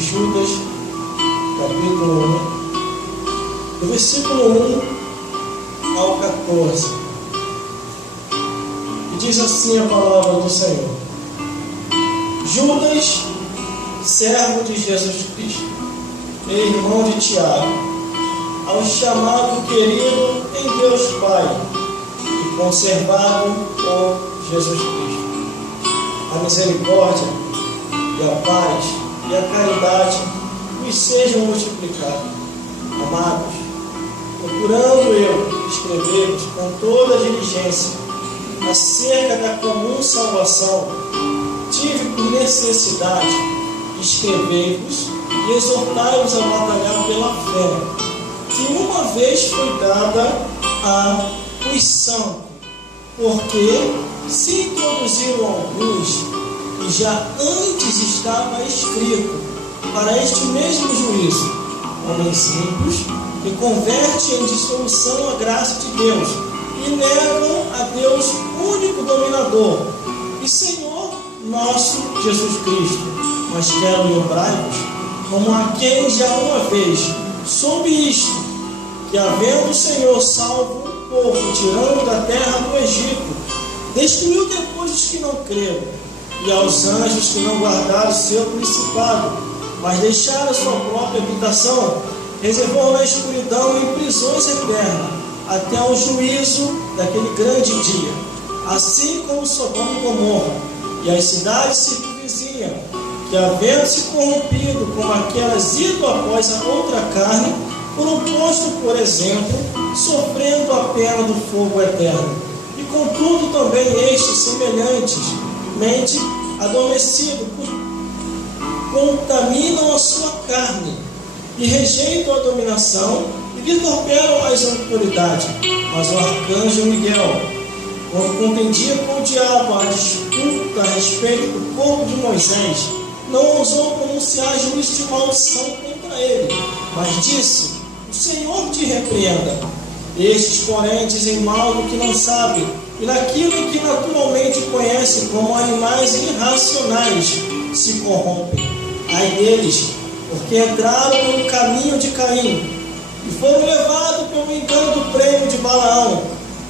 de Judas, capítulo 1, do versículo 1 ao 14. E diz assim a palavra do Senhor: Judas, servo de Jesus Cristo, e irmão de Tiago, ao chamado querido em Deus Pai e conservado por Jesus Cristo, a misericórdia e a paz e a caridade nos sejam multiplicados. Amados, procurando eu escrever-vos com toda a diligência acerca da comum salvação, tive por necessidade de escrever-vos e exortar-vos a batalhar pela fé, que uma vez foi dada aos santos, porque se introduziram alguns que já antes estava escrito para este mesmo juízo, homens simples que convertem em dissolução a graça de Deus e negam a Deus único dominador e Senhor nosso Jesus Cristo. Mas quero lembrar-vos, como a quem já uma vez soube isto, que havendo o Senhor salvo um povo, tirando da terra do Egito, destruiu depois os que não creram, e aos anjos que não guardaram seu principado, mas deixaram sua própria habitação, reservou na escuridão e em prisões eternas, até o juízo daquele grande dia. Assim como Sodoma e Gomorra, e as cidades circunvizinhas, que havendo se corrompido como aquelas ido após a outra carne, foram postos, por exemplo, sofrendo a pena do fogo eterno. E contudo também estes semelhantemente adormecidos contaminam a sua carne e rejeitam a dominação e vituperam as autoridades. Mas o arcanjo Miguel, quando contendia com o diabo a disputa a respeito do corpo de Moisés, não ousou pronunciar juízo de maldição contra ele, mas disse: o Senhor te repreenda. Estes, porém, dizem mal do que não sabem, e naquilo que naturalmente conhecem como animais irracionais se corrompem. Ai deles, porque entraram pelo caminho de Caim, e foram levados pelo engano do prêmio de Balaão,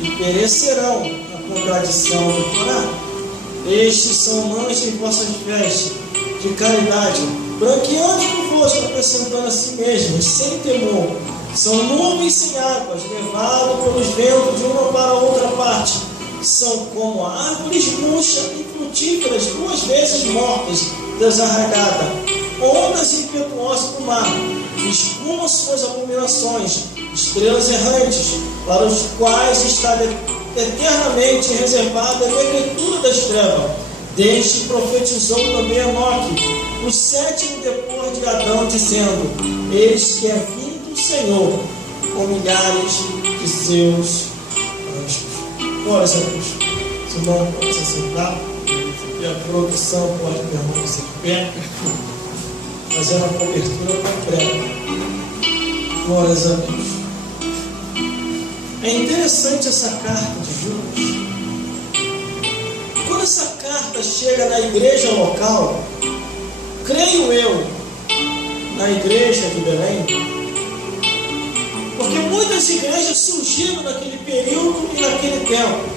e perecerão na contradição do Corá. Estes são manchas em vossas vestes de caridade, branqueando convosco, acrescentando a si mesmos, sem temor. São nuvens sem águas, levados pelos ventos de uma para outra parte. São como árvores murchas e frutíferas, 2 vezes mortas, desarraigadas, ondas impetuosas do mar, espumam suas abominações, estrelas errantes, para os quais está eternamente reservada a negritude das trevas. Deste profetizou também Enoque, o 7º depois de Adão, dizendo: eis que é vindo o Senhor com milhares de seus anjos. Glórias a Deus. Se não pode se sentar, e a produção pode permanecer de pé, fazendo a cobertura completa. Glórias a Deus. É interessante essa carta de Judas. Quando essa carta chega na igreja local, creio eu, na igreja de Belém, porque muitas igrejas surgiram naquele período e naquele tempo.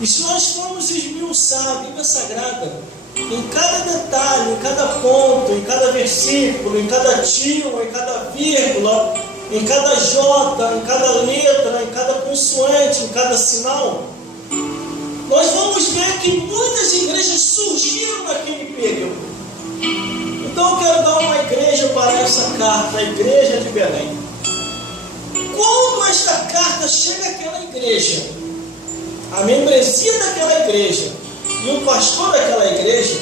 E se nós formos esmiuçar a Bíblia Sagrada, em cada detalhe, em cada ponto, em cada versículo, em cada tio, em cada vírgula, em cada jota, em cada letra, em cada consoante, em cada sinal, nós vamos ver que muitas igrejas surgiram naquele período. Então eu quero dar uma igreja para essa carta, a igreja de Belém. Quando esta carta chega àquela igreja, a membresia daquela igreja e o pastor daquela igreja,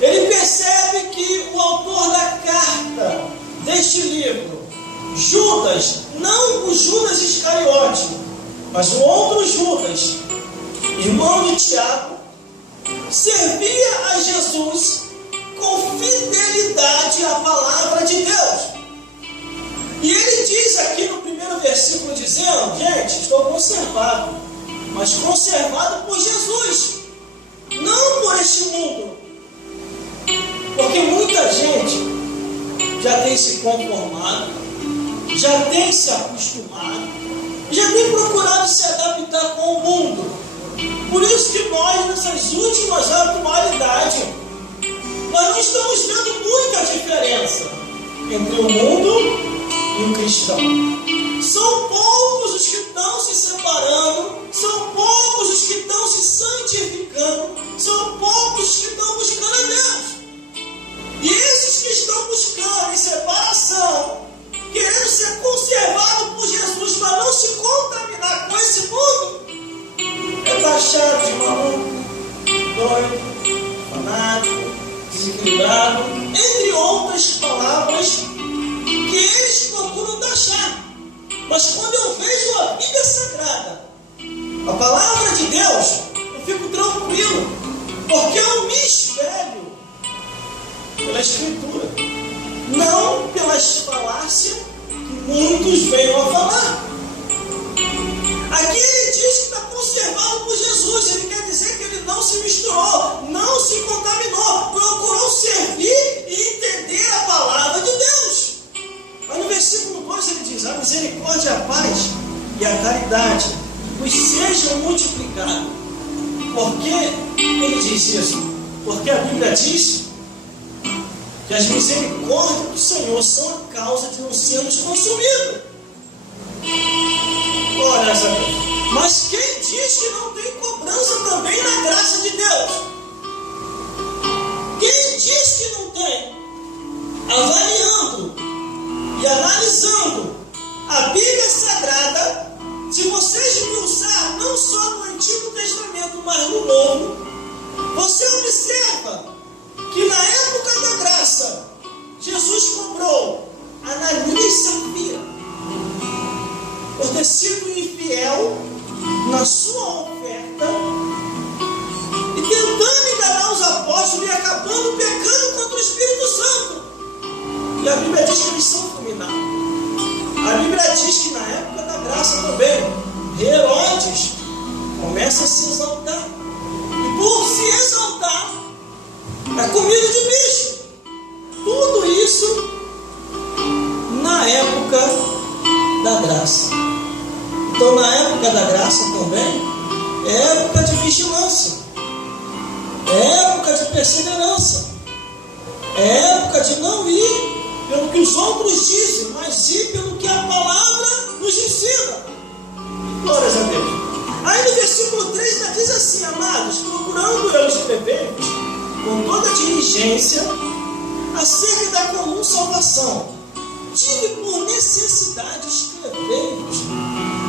ele percebe que o autor da carta deste livro, Judas, não o Judas Iscariote, mas o outro Judas, irmão de Tiago, servia a Jesus com fidelidade à palavra de Deus. E ele diz aqui no primeiro versículo, dizendo: gente, estou conservado, mas conservado por Jesus, não por este mundo. Porque muita gente já tem se conformado, já tem se acostumado, já tem procurado se adaptar com o mundo. Por isso que nós, nessas últimas atualidades, nós não estamos vendo muita diferença entre o mundo e o cristão. São poucos os que estão se separando, são poucos os que estão se santificando, são poucos os que estão buscando a Deus. E esses que estão buscando em separação, querendo ser conservados por Jesus para não se contaminar com esse mundo, é taxado de maluco, doido, fanático, desequilibrado, entre outras palavras que eles procuram taxar. Mas quando eu vejo a Bíblia Sagrada, a palavra de Deus, eu fico tranquilo, porque eu me espelho pela Escritura, não pelas falácias que muitos venham a falar. Aqui ele diz que está conservado por Jesus. Ele quer dizer que ele não se misturou, não se contaminou, procurou servir e entender a palavra de Deus. Mas no versículo 2 ele diz: a misericórdia, a paz e a caridade vos sejam multiplicados. Por que ele diz isso? Porque a Bíblia diz que as misericórdias do Senhor são a causa de não sermos consumidos. Glória a Deus. Mas quem diz que não tem cobrança também na graça de Deus? Quem diz que não tem? Avaliando e analisando a Bíblia Sagrada, se vocês me usar não só no Antigo Testamento, mas no Novo, você observa que na época da graça, Jesus cobrou Ananias e Safira por ter sido infiel na sua oferta e tentando enganar os apóstolos e acabando pecando contra o Espírito Santo. E a Bíblia diz que eles são fulminados. A Bíblia diz que na época da graça também, Herodes começa a se exaltar. E por se exaltar, é comida de bicho. Tudo isso na época da graça. Então, na época da graça também, é época de vigilância, é época de perseverança, é época de não ir pelo que os outros dizem, mas ir pelo que a palavra nos ensina. Glórias a Deus. Aí no versículo 3 ainda diz assim: amados, procurando eu escrever-vos com toda a diligência acerca da comum salvação, tive por necessidade escrever-vos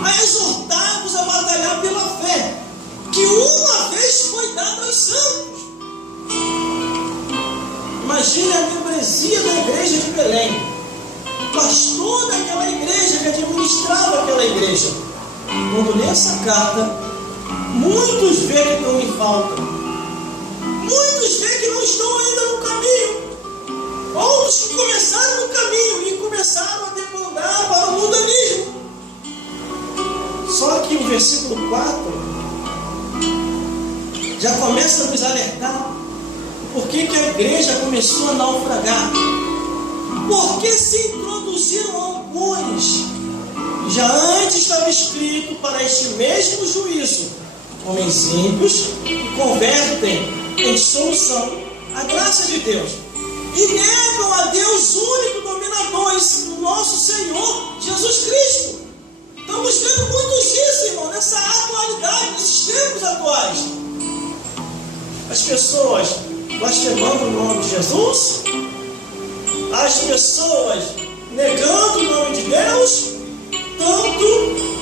a exortar-vos a batalhar pela fé, que uma vez foi dada aos santos. Imagine a membresia da igreja de Belém, pastor daquela igreja que administrava aquela igreja. Quando lê essa carta, muitos veem que estão em falta, muitos veem que não estão ainda no caminho, outros que começaram no caminho e começaram a demandar para o mundanismo. Só que o versículo 4 já começa a nos alertar por que a igreja começou a naufragar. Porque se introduziram alguns, já antes estava escrito para este mesmo juízo, homens ímpios que convertem em solução a graça de Deus e negam a Deus único dominador, o nosso Senhor Jesus Cristo. Estamos vendo muito disso, irmão, nessa atualidade, nesses tempos atuais. As pessoas blasfemando o nome de Jesus, as pessoas negando o nome de Deus, tanto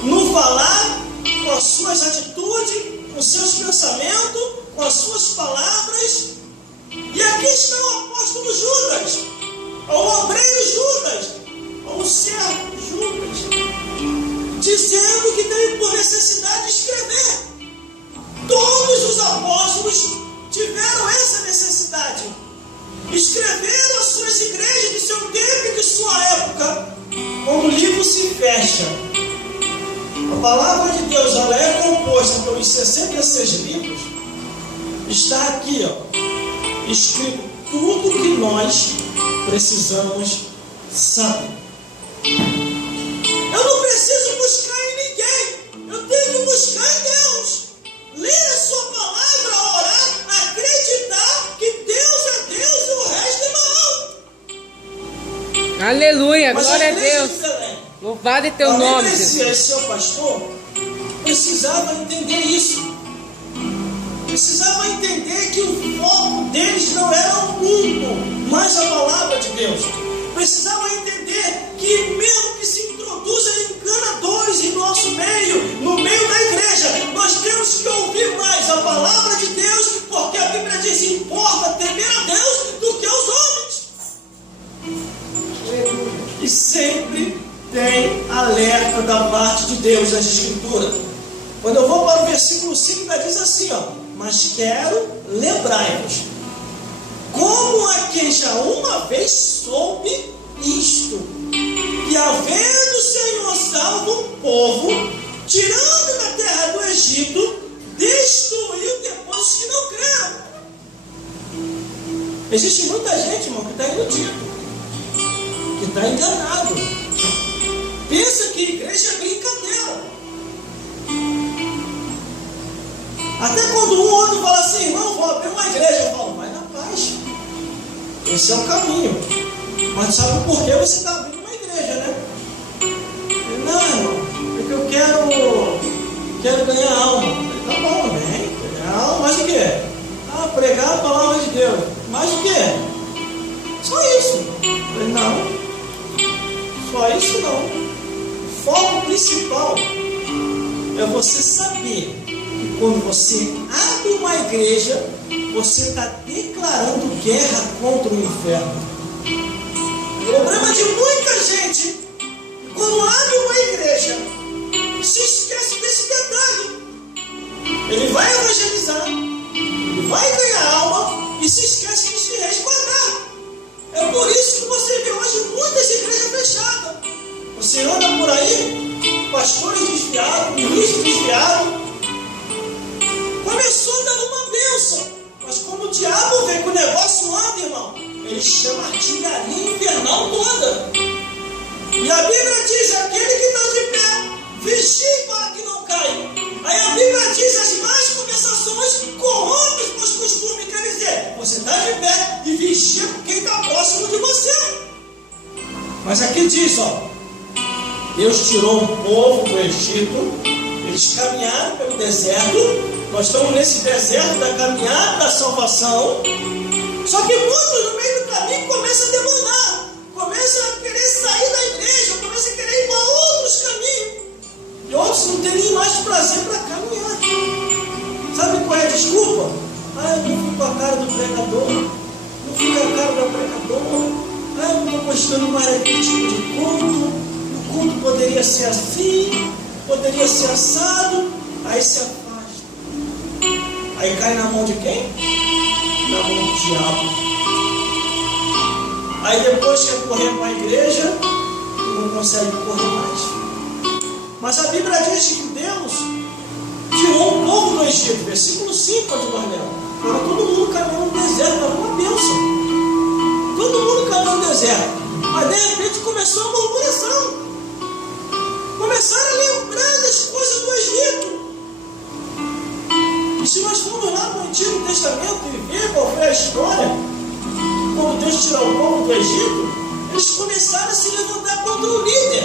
no falar, com as suas atitudes, com seus pensamentos, com as suas palavras. E aqui está o apóstolo Judas, ou o obreiro Judas, ou o servo Judas, dizendo que tem por necessidade de escrever. Todos os apóstolos tiveram essa necessidade. Escreveram as suas igrejas de seu tempo e de sua época. Quando o livro se fecha, a palavra de Deus, ela é composta pelos 66 livros. Está aqui, escrito tudo que nós precisamos saber. Eu não preciso buscar em ninguém, eu tenho que buscar em Deus. Ler a sua palavra, orar, acreditar que Deus é Deus e o resto é mal. Aleluia, Mas glória a Deus. Belém, Louvado é teu nome, esse Jesus. seu pastor precisava entender isso. Precisava entender que o foco deles não era o mundo, mas a palavra de Deus. Precisava entender que mesmo que se introduzam enganadores em nosso meio, no meio da igreja, nós temos que ouvir mais a palavra de Deus, porque a Bíblia diz: importa temer a Deus do que aos homens. E sempre tem alerta da parte de Deus nas Escrituras. Quando eu vou para o versículo 5, ainda diz assim, mas quero lembrar-vos, como a quem já uma vez soube isto, que havendo o Senhor salvo um povo, tirando da terra do Egito, destruiu depois os que não creram. Existe muita gente, irmão, que está iludido, que está enganado, pensa que igreja é brincadeira. Até quando um outro fala assim: irmão, vou abrir uma igreja, eu falo: vai na paz, esse é o caminho. Mas sabe por que você está abrindo uma igreja, né? Não, porque eu quero ganhar alma. Tá bom, amém, ganhar alma, mas o quê? Pregar a palavra de Deus, mas o quê? Só isso. Não, só isso não. O foco principal é você saber que quando você abre uma igreja, você está declarando guerra contra o inferno. O problema de muita gente, quando abre uma igreja, se esquece desse detalhe. Ele vai evangelizar, ele vai ganhar alma e se esquece de se resguardar. É por isso que você vê hoje muitas igrejas fechadas. Você anda por aí, pastores desviados, ministros desviados. Começou dando uma bênção, mas como o diabo vê que o negócio anda, irmão, ele chama a artilharia infernal toda. E a Bíblia diz: aquele que está de pé, vigie para que não caia. Aí a Bíblia diz: as más conversações corrompem os meus costumes. Quer dizer, você está de pé e vigia quem está próximo de você. Mas aqui diz, Deus tirou um povo do Egito, eles caminharam pelo deserto. Nós estamos nesse deserto da caminhada da salvação. Só que muitos no meio do caminho começam a demandar, começam a querer sair da igreja, começam a querer ir para outros caminhos. E outros não têm nem mais prazer para caminhar. Sabe qual é a desculpa? Eu não fui com a cara do pregador, não fui com a cara da pregadora, eu não estou gostando mais daquele tipo de culto, o culto poderia ser assim, poderia ser assado. Aí se afasta. Aí cai na mão de quem? Na mão do diabo. Aí depois quer correr para a igreja e não consegue correr mais. Mas a Bíblia diz que Deus tirou um povo do Egito. Versículo 5 de Daniel. Estava todo mundo caminhando no deserto, estava uma bênção. Todo mundo caminhando no deserto. Mas de repente começou a murmuração. Começaram a lembrar das coisas do Egito. E se nós formos lá no Antigo Testamento e ver qual foi a história, quando Deus tirou o povo do Egito, eles começaram a se levantar contra o líder.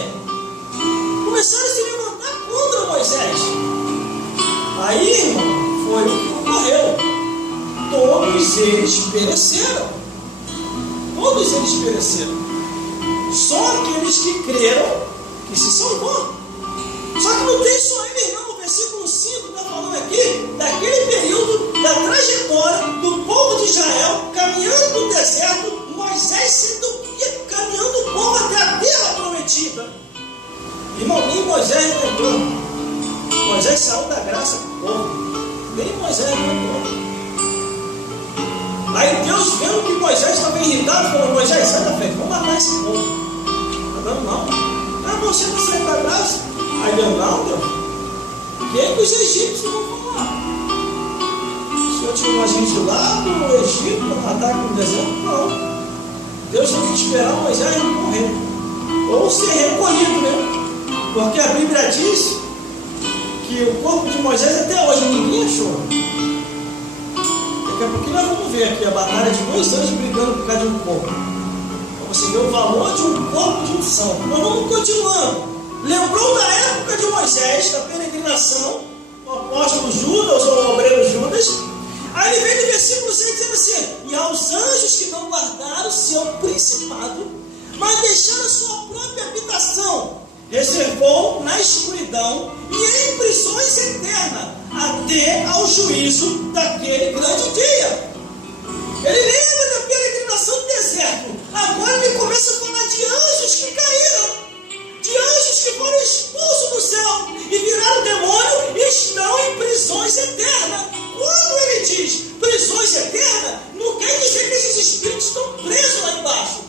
Começaram a se levantar contra Moisés. Aí, irmão, foi o que ocorreu. Todos eles pereceram. Todos eles pereceram. Só aqueles que creram que se salvou. Só que não tem só ele, não. O versículo 5 está falando aqui daquele período da trajetória do povo de Israel caminhando no deserto, Moisés sendo caminhando o povo até a terra prometida. Irmão, nem Moisés não entrou. Moisés saiu da graça do povo. Nem Moisés não entrou. Aí Deus, vendo que Moisés estava irritado, falou: Moisés, sai da frente, vamos matar esse povo. Não, não. Você vai sair da graça? Aí Deus: não, Deus. Quem que os egípcios não vão lá? O Senhor tirou a gente lá do Egito para matar aqui no deserto? Não. Deus teve que esperar Moisés morrer. Ou ser recolhido, né? Porque a Bíblia diz que o corpo de Moisés até hoje ninguém achou. Daqui a pouquinho nós vamos ver aqui a batalha de 2 anos brigando por causa de um corpo. Para você ver o valor de um corpo de unção. Mas vamos continuando. Lembrou da época de Moisés, da peregrinação, o apóstolo Judas ou o obreiro Judas. Aí ele vem no versículo 6 dizendo assim: e aos anjos que não guardaram seu principado, mas deixaram sua própria habitação, reservou na escuridão e em prisões eternas, até ao juízo daquele grande dia. Ele lembra da peregrinação do deserto. Agora ele começa a falar de anjos que caíram, de anjos que foram expulsos do céu e viraram demônio e estão em prisões eternas. Quando ele diz prisões eternas, não quer dizer que esses espíritos estão presos lá embaixo.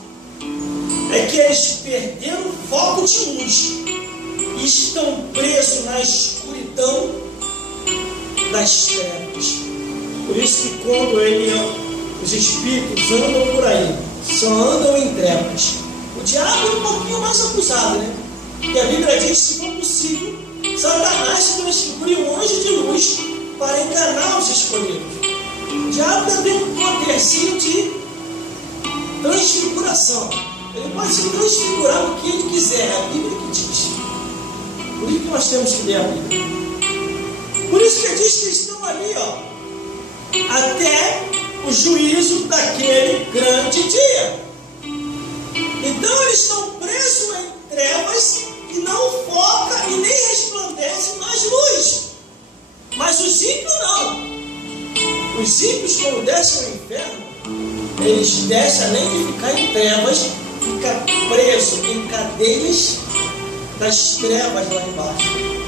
É que eles perderam o foco de luz e estão presos na escuridão das trevas. Por isso que quando os espíritos andam por aí, só andam em trevas. O diabo é um pouquinho mais acusado, né? E a Bíblia diz, se for possível, Satanás se transfigura em um anjo de luz para enganar os escolhidos. O diabo também tem um poderzinho de transfiguração. Ele pode se transfigurar no que ele quiser, é a Bíblia que diz. Por isso que nós temos que ler a Bíblia. Por isso que diz que estão ali, até o juízo daquele grande dia. Então eles estão presos em trevas e não foca e nem resplandece nas luzes. Mas os ímpios não. Os ímpios, quando descem ao inferno, eles descem, além de ficar em trevas, fica preso em cadeias das trevas lá embaixo.